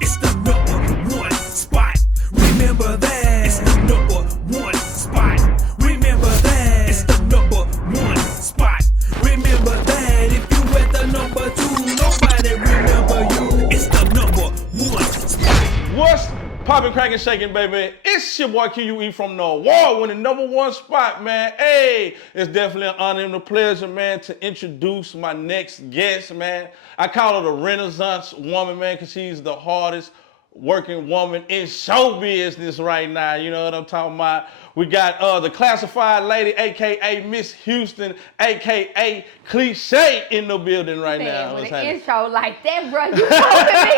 It's the number one spot. Remember that. It's the number one spot. Remember that. It's the number one spot. Remember that. If you at the number two, nobody remember you. It's the number one spot. What's poppin', crackin', shaking, baby? It's your boy Q.U.E from the award-winning number one spot, man. Hey, it's definitely an honor and a pleasure, man, to introduce my next guest, man. I call her the Renaissance woman, man, because she's the hardest working woman in show business right now. You know what I'm talking about? We got the classified lady, aka Miss Houston, aka Cliche, in the building right now. With an intro like that, bro, you open me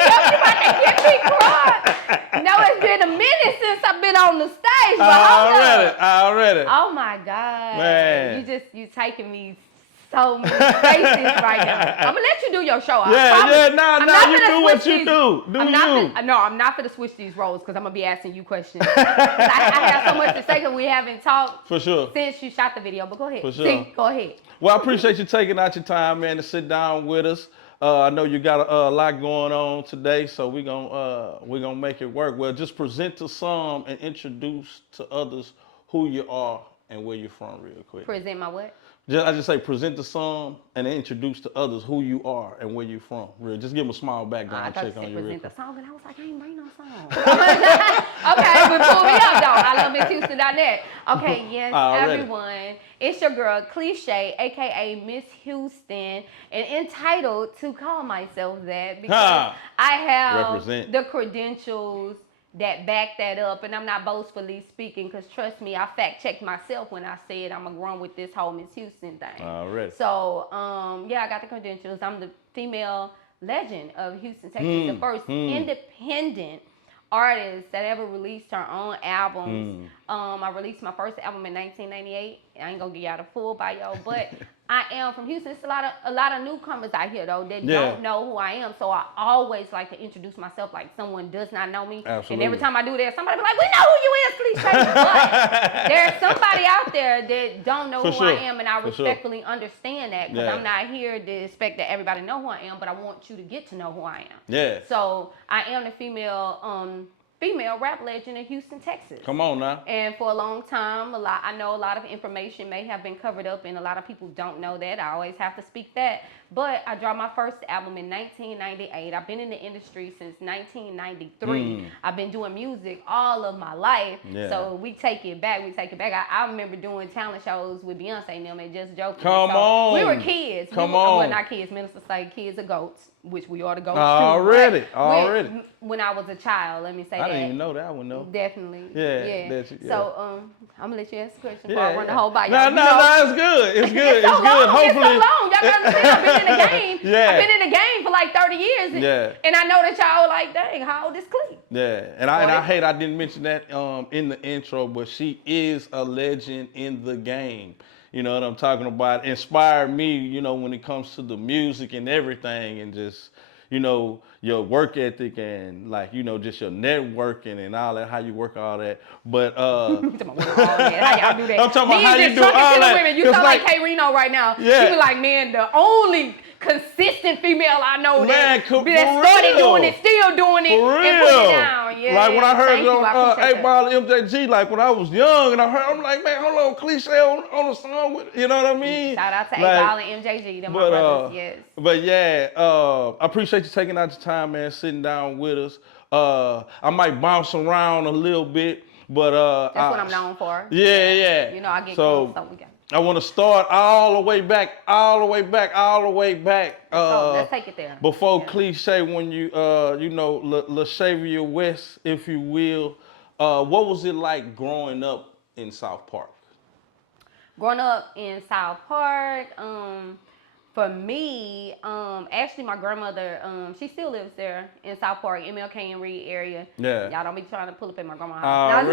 up, you about to get me crying. No, it's been a minute since I've been on the stage, but Already. Oh my God. Man. You taking me so many places right now. I'm gonna let you do your show. You do what you do. I'm not gonna switch these roles because I'm gonna be asking you questions. I have so much to say because we haven't talked for sure since you shot the video. But go ahead. For sure. Go ahead. Well, I appreciate you taking out your time, man, to sit down with us. I know you got a lot going on today, so we're gonna make it work. Well, just present to some and introduce to others who you are and where you're from, real quick. Present my what? I just say present to some and then introduce to others who you are and where you're from. Real, just give them a small background check on you. Present the song, and I was like, I ain't bring no song. Okay, but pull me up though. I love MissHouston.net. Okay, yes, everyone. It's your girl Cliche, aka Miss Houston, and entitled to call myself that because I have the credentials that back that up, and I'm not boastfully speaking because trust me, I fact checked myself when I said I'm gonna run with this whole Miss Houston thing. Already. So I got the credentials. I'm the female legend of Houston, Texas, the first independent artist that ever released her own albums. I released my first album in 1998. I ain't gonna give y'all the full bio, but I am from Houston. It's a lot of newcomers out here though that don't know who I am. So I always like to introduce myself like someone does not know me. Absolutely. And every time I do that, somebody be like, "We know who you is, Cliche." But there's somebody out there that don't know who I am, and I respectfully understand that because I'm not here to expect that everybody know who I am, but I want you to get to know who I am. Yeah. So I am the female rap legend in Houston, Texas. Come on now. And for a long time, I know a lot of information may have been covered up, and a lot of people don't know that. I always have to speak that. But I dropped my first album in 1998. I've been in the industry since 1993. I've been doing music all of my life. Yeah. So we take it back. I remember doing talent shows with Beyonce and them and Just Joking. Come on. We were kids. Well, not kids. Ministers say kids are goats, which we are the goats already. too. When I was a child, let me say that. I didn't even know that one though. Definitely. Yeah. So I'm gonna let you ask the question before I run the whole bio. No, it's good. It's good. It's so long. Hopefully. It's so long. Y'all gotta understand. I've been in the game. I've been in the game for like 30 years. And I know that y'all like, dang, how old is Clee? Yeah. And I hate I didn't mention that in the intro, but she is a legend in the game. You know what I'm talking about? Inspired me, you know, when it comes to the music and everything, and just, you know, your work ethic and like, you know, just your networking and all that, how you work all that. But how y'all do that? I'm talking about how you do all that. Women. You sound like K Reno right now. Yeah. She be like, man, the only consistent female I know that started doing it, still doing it, and put it down. Yeah. Like when I heard on 8 Ball MJG, like when I was young, and I'm like, man, hold on, Cliche on a song with, you know what I mean? Shout out to 8 Ball and MJG, them my brothers, yes. But yeah, I appreciate you taking out your time, man, sitting down with us. I might bounce around a little bit, but that's what I'm known for. Yeah. You know, I get close, so we got. I want to start all the way back. Let's take it there. Before Cliche, when you, you know, LaShavia West, if you will, what was it like growing up in South Park? Growing up in South Park, for me, actually my grandmother, she still lives there in South Park, MLK and Reed area. Yeah. Y'all don't be trying to pull up at my grandma's house.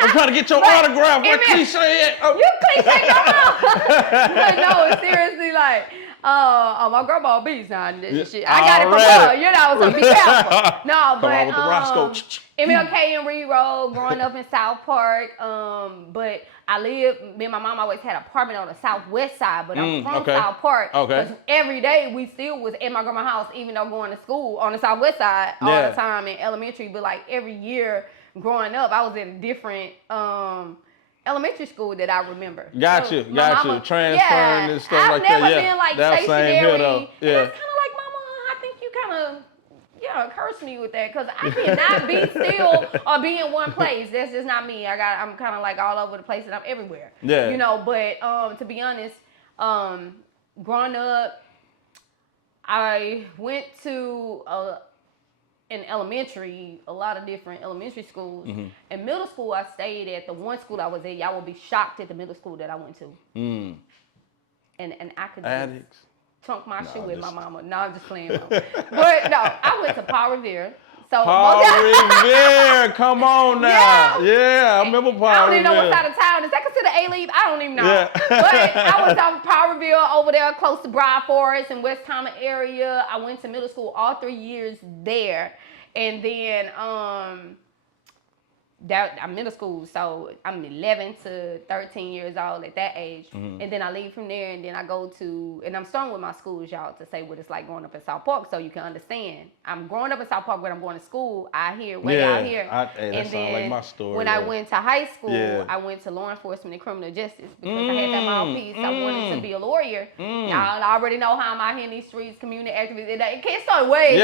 I'm trying to get your autograph. Where Cliche at? You Cliche, come on. But no, seriously, like, My grandma beats now. Shit. I got it from her, you know, so be careful. No, but with the Roscoe. MLK and Re-Roll, growing up in South Park. But me and my mom always had an apartment on the southwest side, but I'm from South Park. Because every day we still was at my grandma's house, even though going to school on the southwest side all the time in elementary. But like every year growing up, I was in a different elementary school that I remember. Gotcha. Transferring and stuff like that. I've never been like stationary. Yeah. And that's kind of like, Mama, I think you kind of curse me with that, because I cannot be still or be in one place. That's just not me. I'm kind of like all over the place and I'm everywhere. Yeah. You know, but to be honest, growing up, I went to a lot of different elementary schools. In middle school, I stayed at the one school I was at. Y'all will be shocked at the middle school that I went to. And I could addicts. Chunk my shoe with my mama. No, I'm just playing. But no, I went to Paul Revere. So Paul Revere, come on now. Yeah, I remember Paul Revere. I don't even know what side of town. Is that considered A-Leave? I don't even know. Yeah. But I was on Paul Revere over there close to Broad Forest and West Thomas area. I went to middle school all 3 years there. And then I'm middle school, so I'm 11 to 13 years old at that age. And then I leave from there, and then I go to, and I'm starting with my schools, y'all, to say what it's like growing up in South Park, so you can understand. I'm growing up in South Park, but I'm going to school out here, way out here. That sounds like my story. When I went to high school, I went to law enforcement and criminal justice because I had that mouthpiece. I wanted to be a lawyer. Y'all already know how I'm out here in these streets, community activist. It can't start way.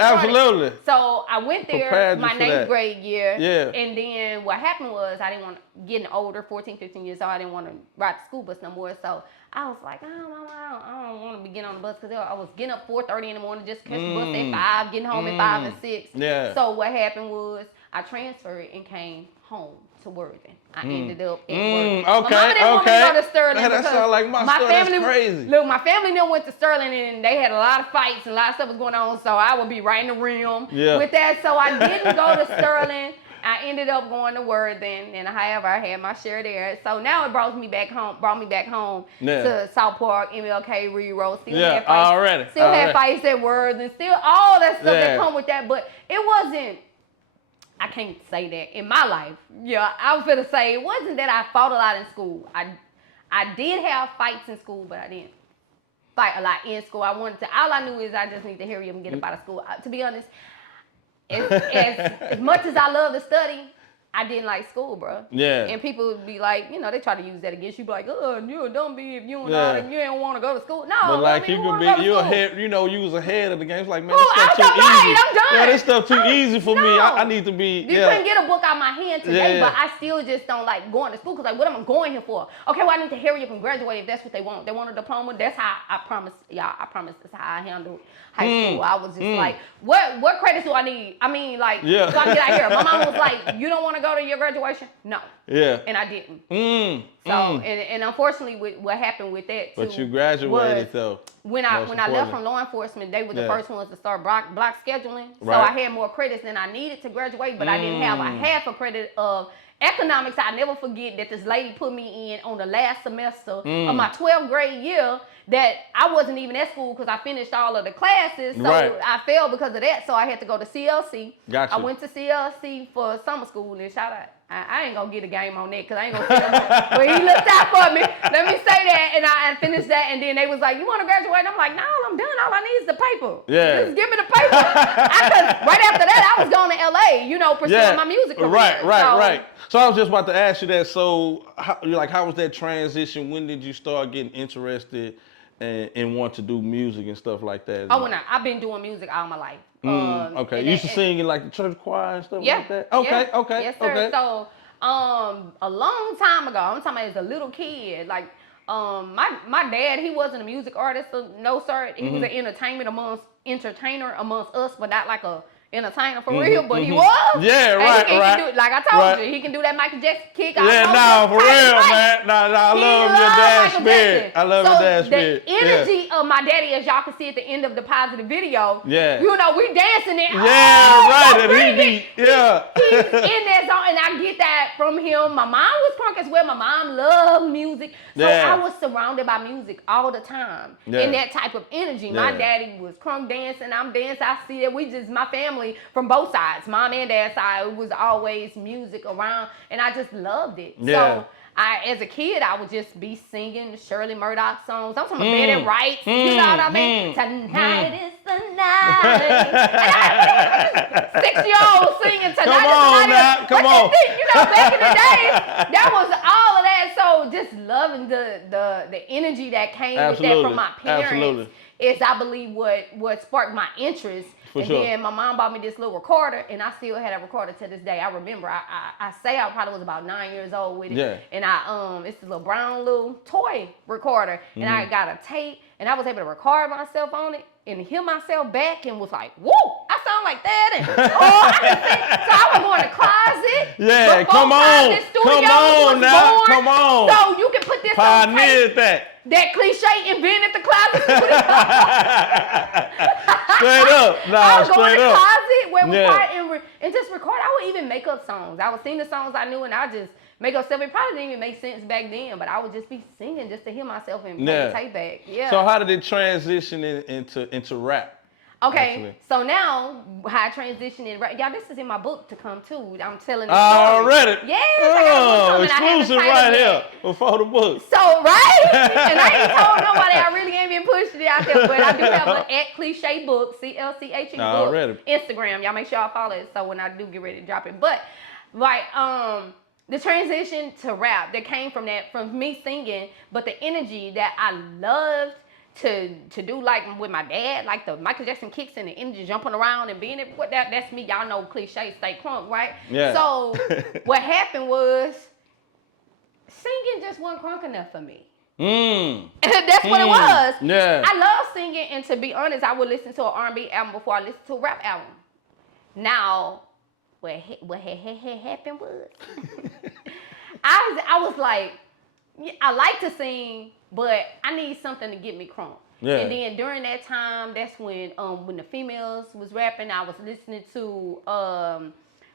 Absolutely. So I went there my 9th grade year. Yeah. And then what happened was I didn't want to, getting older, 14, 15 years old, I didn't want to ride the school bus no more. So I was like, I don't want to be getting on the bus, because I was getting up 4:30 in the morning just to catch the bus at 5, getting home at 5 and 6. Yeah. So what happened was I transferred and came home to Worthing. I ended up at Worthing. My mama didn't want me to go to Sterling. That sounds like my story. That's crazy. Look, my family then went to Sterling, and they had a lot of fights and a lot of stuff was going on. So I would be right in the rim with that. So I didn't go to Sterling. I ended up going to Worthing, and however, I had my share there. So now it brought me back home to South Park, MLK, Re-Roll. Still had fights at Worthing, still all that stuff that come with that. But it wasn't, I can't say that in my life. Yeah, I was gonna say it wasn't that I fought a lot in school. I did have fights in school, but I didn't fight a lot in school. All I knew is I just need to hurry up and get up out of school. To be honest, as much as I love to study, I didn't like school, bro. Yeah. And people would be like, they try to use that against you. Be like, oh, you don't be if you don't want to go to school. No, but like you can be, you ahead. You was ahead of the game. It's like, man, this stuff too easy. I'm done. Yeah, this stuff too easy for me. I need to be. You couldn't get a book out of my hand today, but I still just don't like going to school, because like, what am I going here for? Okay, well, I need to hurry up and graduate if that's what they want. They want a diploma. That's how I promise y'all. I promise that's how I handled high school. I was just like, what credits do I need? I mean, like, so I can get out here. My mom was like, you don't want to go to your graduation? No. Yeah. And I didn't. So, and unfortunately, what happened with that too. But you graduated though. When I left from law enforcement, they were the first ones to start block scheduling. So I had more credits than I needed to graduate, but I didn't have a half a credit of economics. I never forget that this lady put me in on the last semester of my 12th grade year, that I wasn't even at school because I finished all of the classes. So I failed because of that. So I had to go to CLC. Gotcha. I went to CLC for summer school, and shout out. I ain't gonna get a game on that because I ain't gonna sit up. But he looked out for me. Let me say that. And I finished that. And then they was like, you want to graduate? And I'm like, no, I'm done. All I need is the paper. Yeah. Just give me the paper. Right after that, I was going to LA, pursuing my music career. Right. So I was just about to ask you that. So, how was that transition? When did you start getting interested and want to do music and stuff like that? Oh, I've been doing music all my life. Okay. You used to sing in like the church choir and stuff like that? Okay. Yes, sir. Okay. So, a long time ago, I'm talking about as a little kid, like, my dad, he wasn't a music artist, so no, sir. He was an entertainer amongst us, but not like a entertainer for real, but he was. Yeah, And right, he can right. do, like I told Right. you, he can do that Michael Jackson kick. Yeah, nah, for real, man. Nah, I love your dad's spirit. I love your dad's spirit. The energy of my daddy, as y'all can see at the end of the positive video, Yeah. you know, we dancing it. Yeah, right. And He's he yeah. in that zone, and I get that from him. My mom was crunk as well. My mom loved music. So Yeah. I was surrounded by music all the time. Yeah. And that type of energy. My Yeah. daddy was crunk dancing. I'm dancing. I see that my family from both sides, mom and dad's side, it was always music around. And I just loved it. Yeah. So as a kid, I would just be singing Shirley Murdoch songs. I'm talking about Bed and Rights. You know what I mean? Tonight is the night. 6-year-old singing Tonight Come is the on night. now. Come But on. you think, you know, back in the day, that was all of that. So just loving the energy that came with that from my parents. Absolutely. Is I believe what sparked my interest. For and sure. then my mom bought me this little recorder, and I still had a recorder to this day. I remember I say I probably was about 9 years old with it. Yeah. And it's a little brown little toy recorder. And I got a tape, and I was able to record myself on it and hear myself back and was like, woo, I sound like that. And I can sing. So I would go in the closet. Yeah, before come on. Private Studios Come on was now. born. Come on. So you can put this on tape. Pioneered that. That cliche invented the closet. Straight up. I Nah, would go in straight the up. closet where we Yeah. quiet and just record. I would even make up songs. I would sing the songs I knew, and I just make up stuff. It probably didn't even make sense back then, but I would just be singing just to hear myself and play the tape back. Yeah. So how did it transition into rap? Okay, Actually. so now how I transitioned in rap. Y'all, this is in my book to come too. I'm telling the Already? story. Yes, I got a book coming. I haven't Exclusive titled right it here yet. before the book. So, right? And I ain't told nobody. I really ain't been pushing it out there. But I do have an @cliche book, CLCHE book. Already. Instagram. Y'all make sure y'all follow it. So when I do get ready to drop it. But, like, the transition to rap that came from me singing, but the energy that I loved to do, like with my dad, like the Michael Jackson kicks and the energy jumping around and being it. That's me. Y'all know cliche, stay crunk, right? Yeah. So what happened was singing just wasn't crunk enough for me. That's what it was. Yeah. I love singing, and to be honest, I would listen to an R&B album before I listened to a rap album. Now, what had happened was I was like, I like to sing, but I need something to get me crunk. Yeah. And then during that time, that's when the females was rapping, I was listening to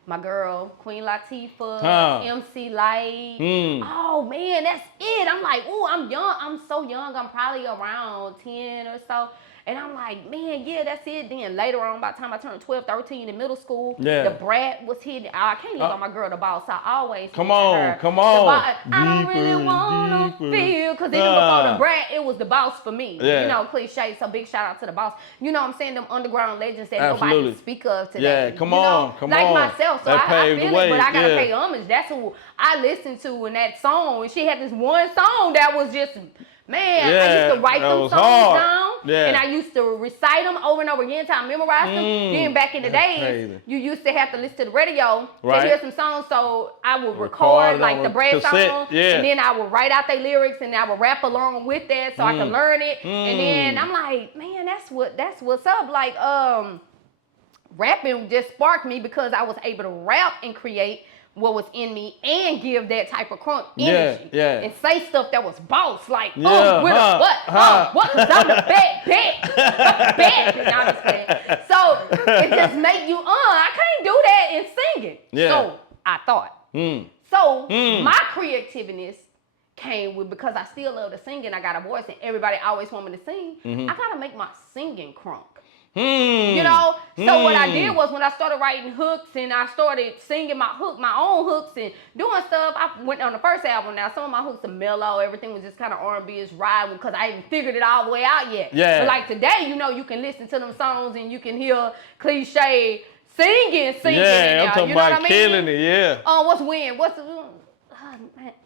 my girl Queen Latifah, MC Light. Oh man, that's it. I'm like, ooh, I'm young. I'm so young. I'm probably around 10 or so. And I'm like, man, yeah, that's it. Then later on, by the time I turned 12, 13 in middle school, the brat was hitting. I can't leave on my girl, the boss. I always Come on. I don't really want to feel. Because even before the brat, it was the boss for me. Yeah. You know, cliche. So big shout out to the boss. You know what I'm saying? Them underground legends that Absolutely. nobody can speak of today. Yeah, come on. Like myself. So That I paved feel the way. it, but I got to Yeah. pay homage. That's who I listened to in that song. And she had this one song that was just... Man, I used to write that them was songs hard. down, Yeah. and I used to recite them over and over again until I memorized them. Then back in the That's days, crazy. you used to have to listen to the radio Right. to hear some songs, so I would Record record like on the a Brad cassette, song, yeah. and then I would write out their lyrics, and I would rap along with that so I could learn it. And then I'm like, man, that's what's up. Like, rapping just sparked me because I was able to rap and create what was in me and give that type of crunk energy. And say stuff that was boss, like, with a what? I'm the bad bitch. No, I'm just kidding. So it just make you, I can't do that in singing. Yeah. So I thought. So my creativeness came with, because I still love to sing and I got a voice and everybody always want me to sing, I gotta make my singing crunk. You know, so what I did was when I started writing hooks and I started singing my own hooks and doing stuff, I went on the first album. Now some of my hooks are mellow, everything was just kind of R&B is riding because I ain't figured it all the way out yet. Yeah. But like today, you know, you can listen to them songs and you can hear cliche singing. Yeah, I'm now, talking you know about what I mean? killing it, yeah. Oh, what's win?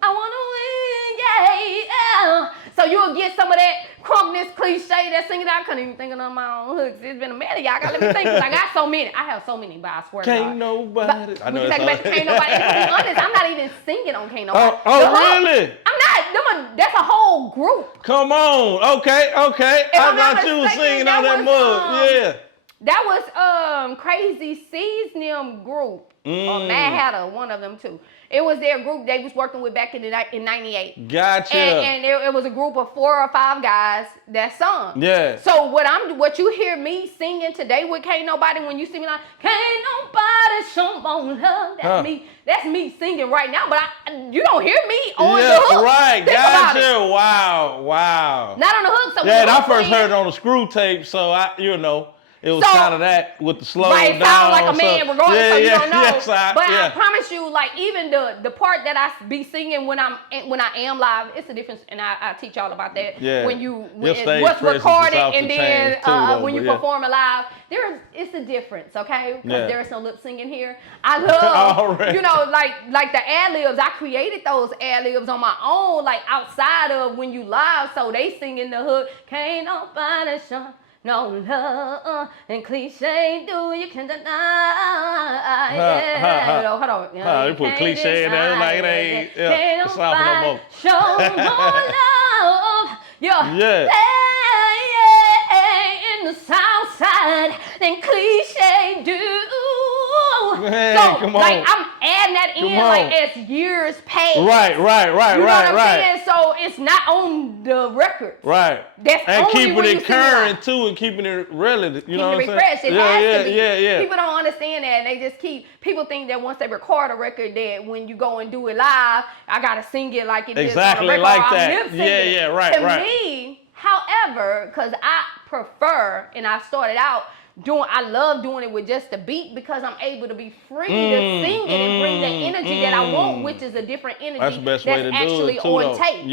I wanna win, yeah. So you'll get some of that crunkness cliche, that singing. I couldn't even think of my own hooks. It's been a minute, y'all. Gotta let me think, 'cause I got so many. I have so many, but I swear to God. Can't nobody. I know When you that's take back to Can't Nobody. And to be honest, I'm not even singing on Can't Nobody. Oh, The hook, really? I'm not. That's a whole group. Come on. Okay. If I I'm not thought you was mistaken, singing on that that was, mug. Yeah. That was Crazy Seasoning group. Or Mad Hatter, one of them too. It was their group they was working with back in 98. Gotcha. And it was a group of 4 or 5 guys that sung. Yeah. So what you hear me singing today with Can't Nobody, when you see me like, Can't Nobody Show More Love, that's me singing right now, but you don't hear me on the hook. Right, Think about it. gotcha. Wow. Not on the hook. So Yeah, and I first heard it on the screw tape, so it was kind of that with the slow down. Right, it sounds like a man regardless, so you don't know. Yes, I promise you, like even the part that I be singing when I am live, it's a difference, and I teach y'all about that. Yeah. What's recorded and then when you perform it live, it's a difference, okay? Because there is no lip singing here. I love, like the ad libs. I created those ad libs on my own, like outside of when you live, so they sing in the hook. Can't nobody show no love, and cliche do you can deny. Hold on. You put cliche in there like it ain't. Can't nobody show more love. Yeah. In the South Side than cliche do. Hey, so, come on. like, I'm adding that in, like, as years pass. Right. You know what I'm saying? So, it's not on the record. Right. That's and only keeping when it you current, too, and keeping it relevant. You know what I'm saying? Refreshed. It has to be. Yeah. People don't understand that. They just people think that once they record a record, that when you go and do it live, I got to sing it like it is on a record. Like or that. I'm lip-syncing. Yeah, right. To me, however, because I prefer, and I started out, I love doing it with just the beat because I'm able to be free to sing it and bring the energy that I want, which is a different energy that's the best way to do actually it too, on tape.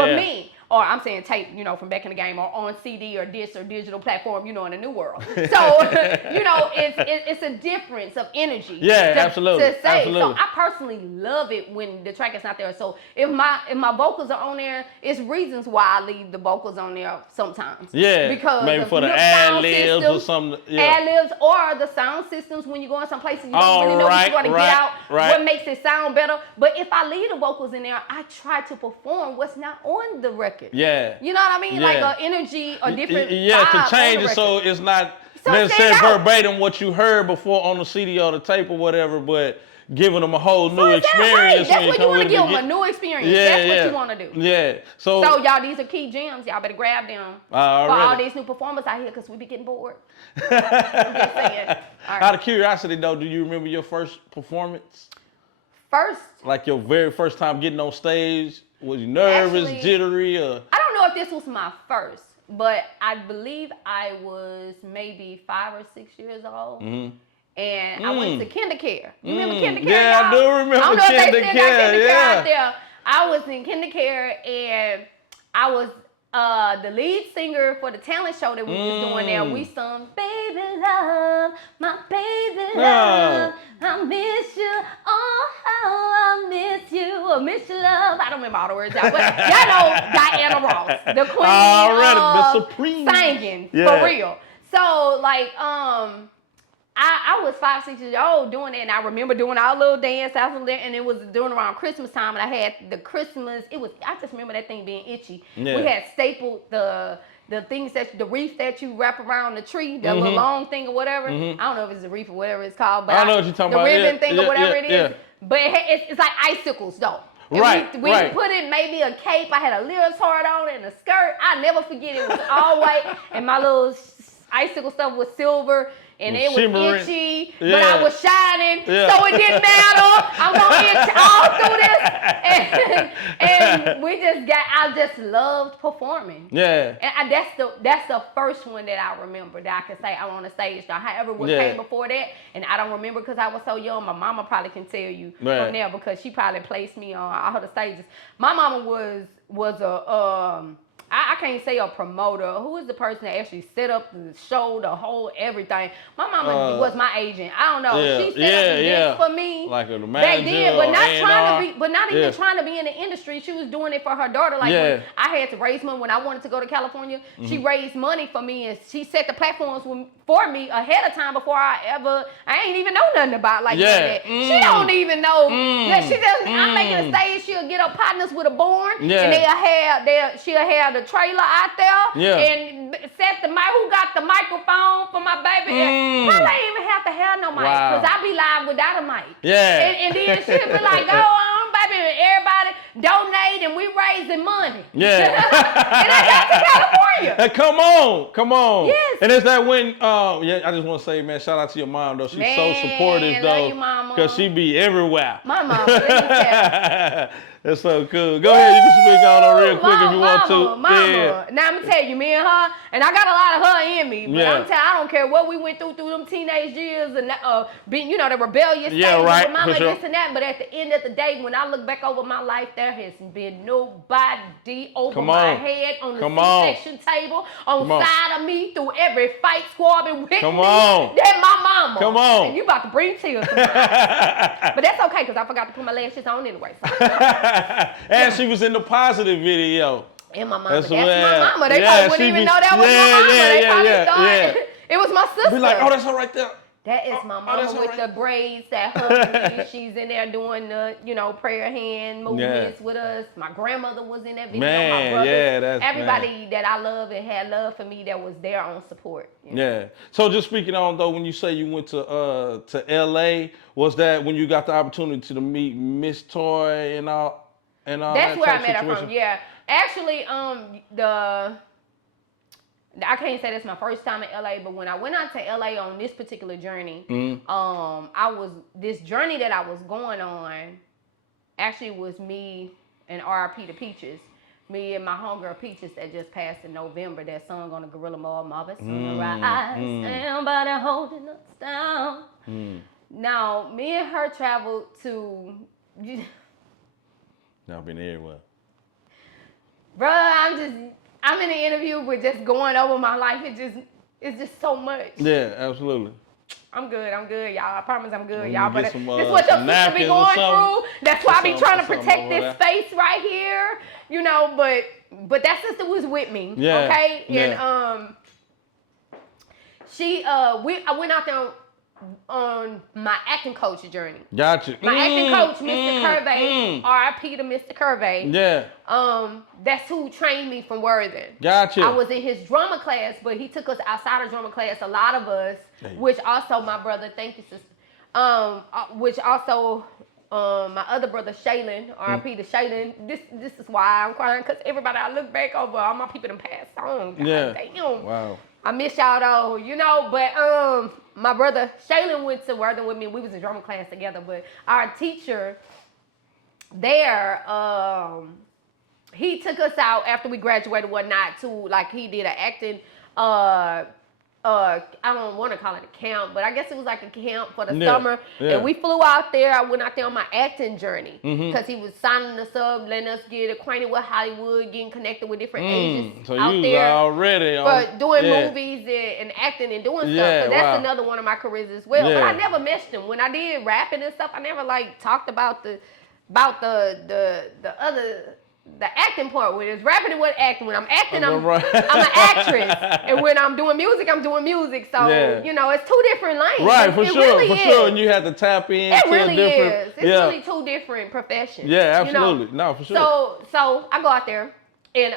For me. Or I'm saying tape, from back in the game, or on CD or disc or digital platform, in the new world. So, it's a difference of energy. Yeah, absolutely. To say. So I personally love it when the track is not there. So if my vocals are on there, it's reasons why I leave the vocals on there sometimes. Yeah. Because maybe for the ad libs or something. Yeah. Ad libs or the sound systems when you go in some places you don't really know what you're going to get out. What makes it sound better. But if I leave the vocals in there, I try to perform what's not on the record. Yeah. You know what I mean? Yeah. Like an energy, a different vibe to change it so it's not necessarily verbatim what you heard before on the CD or the tape or whatever, but giving them a whole new experience. That's what you want to give them, a new experience. That's what you want to do. Yeah. So y'all, these are key gems. Y'all better grab them for all these new performers out here because we be getting bored. I'm just saying. All right. Out of curiosity though, do you remember your first performance? Like your very first time getting on stage? Was you nervous, jittery, or? I don't know if this was my first, but I believe I was maybe 5 or 6 years old. Mm-hmm. And I went to KinderCare. You remember KinderCare? Yeah, y'all? I do remember KinderCare. I don't know if they still got KinderCare out there. I was in KinderCare, and I was the lead singer for the talent show that we was doing there. We sung "Baby Love, My Baby Love, I Miss You, oh how I miss you, I miss your love." I don't remember all the words out, but y'all know Diana Ross, the queen the supreme singing for real. So like I was 5, 6 years old doing it, and I remember doing our little dance out there, and it was during around Christmas time, and I had the Christmas. I just remember that thing being itchy. Yeah. We had stapled the things the wreath that you wrap around the tree, that little long thing or whatever. I don't know if it's a wreath or whatever it's called, but I know what you're talking about. The ribbon thing or whatever it is. Yeah. But it's like icicles though. And we put in maybe a cape. I had a leotard on and a skirt. I never forget it was all white, and my little icicle stuff was silver. And it was itchy, but I was shining, so it didn't matter. I'm gonna itch all through this, and I just loved performing. Yeah, and that's the first one that I remember that I can say I'm on the stage. Now, however, what came before that, and I don't remember because I was so young. My mama probably can tell you from there because she probably placed me on all the stages. My mama was a I can't say a promoter. Who is the person that actually set up the show, the whole everything? My mama was my agent. I don't know. She set up the events for me. Like a manager back then, but not even trying to be in the industry. She was doing it for her daughter. Like when I had to raise money when I wanted to go to California, she raised money for me and she set the platforms for me ahead of time before I ain't even know nothing about that. She don't even know that she just I'm making a stage. She'll get her partners with a born and she'll have the trailer out there and set the mic, who got the microphone for my baby. Probably ain't even have to have no mic, because I be live without a mic. Yeah. And then she'll be like, go on, baby, and everybody donate, and we raising money. Yeah. And I got to California. Hey, come on. Yes. And it's that when, I just want to say, man, shout out to your mom, though. She's so supportive, though. Love you, mama. Because she be everywhere. My mama, let me tell you. That's so cool. Go ahead, you can speak on her real quick if you want to. Mama. Yeah. Now I'm gonna tell you, me and her, and I got a lot of her in me, but I'm telling you, I don't care what we went through them teenage years and being, the rebellious stage with mama, this and that. But at the end of the day, when I look back over my life, there has been nobody over my head on the C-section table, on side of me, through every fight squabbing with me. That's my mama. Come on. And you about to bring tears to my eyes. But that's okay, because I forgot to put my lashes on anyway. So. And she was in the positive video. And my mama. That's my mama. They probably wouldn't even know that was my mama. They probably thought it was my sister. Be like, oh, that's her right there. That is my mama with the braids that hug me. She's in there doing the, prayer hand movements with us. My grandmother was in that video. My brother. Everybody that I love and had love for me that was there on support. Yeah. So just speaking on, though, when you say you went to LA, was that when you got the opportunity to meet Miss Toy and all? That's where I met her from. Yeah, actually, I can't say that's my first time in LA, but when I went out to LA on this particular journey, this journey that I was going on, actually was me and RIP to Peaches, me and my homegirl Peaches that just passed in November. That song on the Gorilla Mob, Marvelous Sunrise, somebody holding us down. Now, me and her traveled to. I've been everywhere. Bruh, I'm in an interview with just going over my life. It's just so much. Yeah, absolutely. I'm good, y'all. I promise I'm good, y'all. But this is what your sister be going through. That's why I be trying to protect this space right here. But that sister was with me. Yeah. Okay? And I went out there on my acting coach journey. Gotcha. My acting coach, Mr. Curvey, RIP to Mr. Curvey. Yeah. That's who trained me from Worthing. Gotcha. I was in his drama class, but he took us outside of drama class, a lot of us, which also my brother, thank you, sister, which also my other brother, Shaylin, RIP to Shaylin. This is why I'm crying, because everybody I look back over, all my people done passed on. God, damn. Wow. I miss y'all though, but my brother Shaylin went to Worthing with me. We was in drama class together, but our teacher there, he took us out after we graduated whatnot to, like, he did an acting, I don't want to call it a camp, but I guess it was like a camp for the summer. Yeah. And we flew out there. I went out there on my acting journey because he was signing us up, letting us get acquainted with Hollywood, getting connected with different agents so out you there. Already for doing movies and acting and doing stuff. So that's another one of my careers as well. But I never missed them. When I did rapping and stuff, I never talked about the other. The acting part, when it's rapping, it wasn't acting. When I'm acting, I'm an actress. And when I'm doing music, I'm doing music. So, it's two different lanes. Right, for sure. And you have to tap in. It really is. It's really two different professions. Yeah, absolutely. No, for sure. So I go out there. And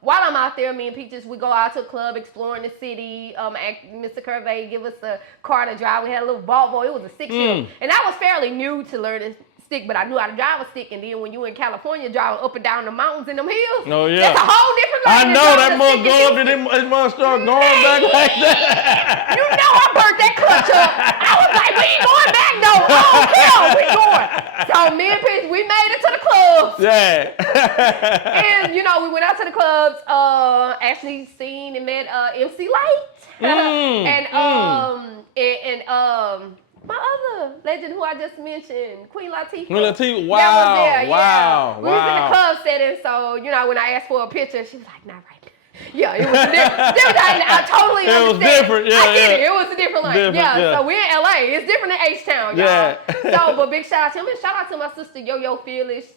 while I'm out there, me and Peaches, we go out to a club, exploring the city. Mr. Curvey give us a car to drive. We had a little Volvo. It was a 6-year. And I was fairly new to learning stick, but I knew how to drive a stick. And then when you in California driving up and down the mountains in them hills, that's a whole different life. I know that must go up and it must start going back like that. You know I burnt that clutch up. I was like, we ain't going back though. Oh hell, we going. So me and Pitch, we made it to the clubs. Yeah. And we went out to the clubs, actually seen and met MC Light. My other legend who I just mentioned, Queen Latifah. Wow. That was there, wow. We was in the club setting, so, when I asked for a picture, she was like, not right there. Yeah, it was different. I totally understand. It was different, I get it. It was a different line. So we're in LA. It's different than H-Town, y'all. So, but big shout out to him. And shout out to my sister, Yo-Yo Fearless.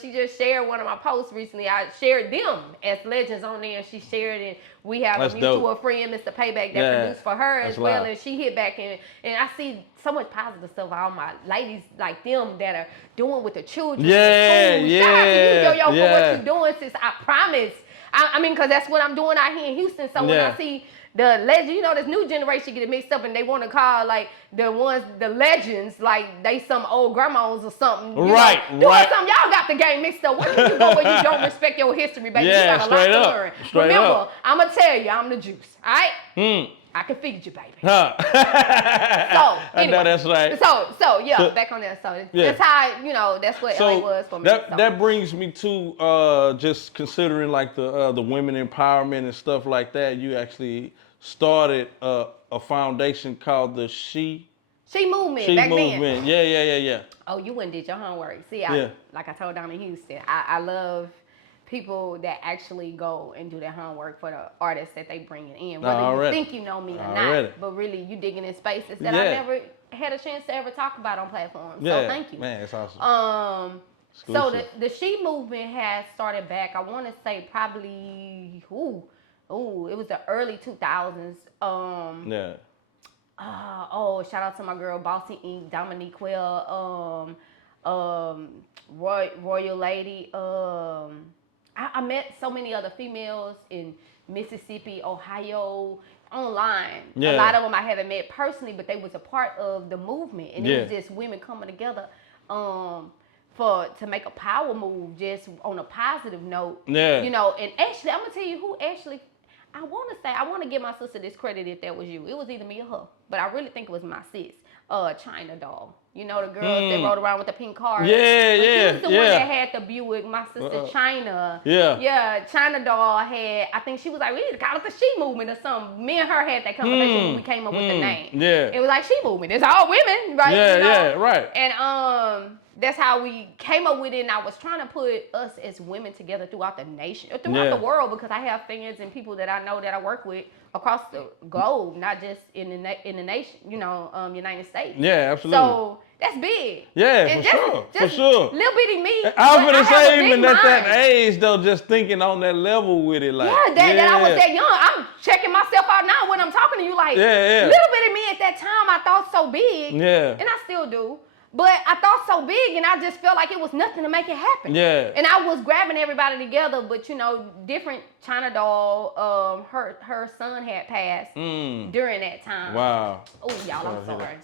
She just shared one of my posts recently. I shared them as legends on there, and she shared it. We have a mutual friend, Mr. Payback, that produced for her as well. And she hit back and I see so much positive stuff. All my ladies like them that are doing with the children. Yeah. Shout out to you, Yo-Yo, for what you're doing, sis. I promise I mean, because that's what I'm doing out here in Houston. So when I see the legend, you know, this new generation get it mixed up and they want to call like the legends, like they some old grandmas or something. You know, doing something. Y'all got the game mixed up. Where do you go when you don't respect your history, baby? Yeah, you got a lot to learn. Remember, I'm going to tell you, I'm the juice. All right? I can feed you, baby. Huh. So, anyway. I know that's right. So yeah, back on that. So that's how, you know, that's what LA was for me. That brings me to just considering like the women empowerment and stuff like that. You actually started a foundation called the She Movement back then. Yeah. Oh, you went and did your homework. See, like I told down in Houston, I love people that actually go and do their homework for the artists that they bring in. Whether you think you know me or not, but really you digging in spaces that I never had a chance to ever talk about on platforms. So thank you. Man, it's awesome. So the She Movement has started back, I want to say probably, it was the early 2000s. Shout out to my girl Bossy Inc, Dominique Quell, Royal Lady. I met so many other females in Mississippi, Ohio, online. A lot of them I haven't met personally, but they was a part of the movement. And it was just women coming together to make a power move just on a positive note. You know, and actually, I'm going to tell you who actually, I want to give my sister this credit if that was you. It was either me or her, but I really think it was my sis, China Doll. You know, the girls that rode around with the pink cars. She was the one that had the Buick. My sister China. China Doll had, I think she was like, we need to call it the She Movement or something. Me and her had that conversation when we came up with the name. It was like She Movement. It's all women, right? Right. And that's how we came up with it. And I was trying to put us as women together throughout the nation, or throughout the world, because I have fans and people that I know that I work with across the globe, not just in the nation, you know, United States. Yeah, absolutely. So that's big. Yeah, and for sure. Little bitty me. I was gonna say, even at that age though, just thinking on that level with it, like that I was that young. I'm checking myself out now when I'm talking to you, like little bitty me at that time. I thought so big, and I still do. But I thought so big, and I just felt like it was nothing to make it happen. Yeah. And I was grabbing everybody together, but you know, different. China Doll, her son had passed during that time. Wow. Oh, y'all, I'm sorry.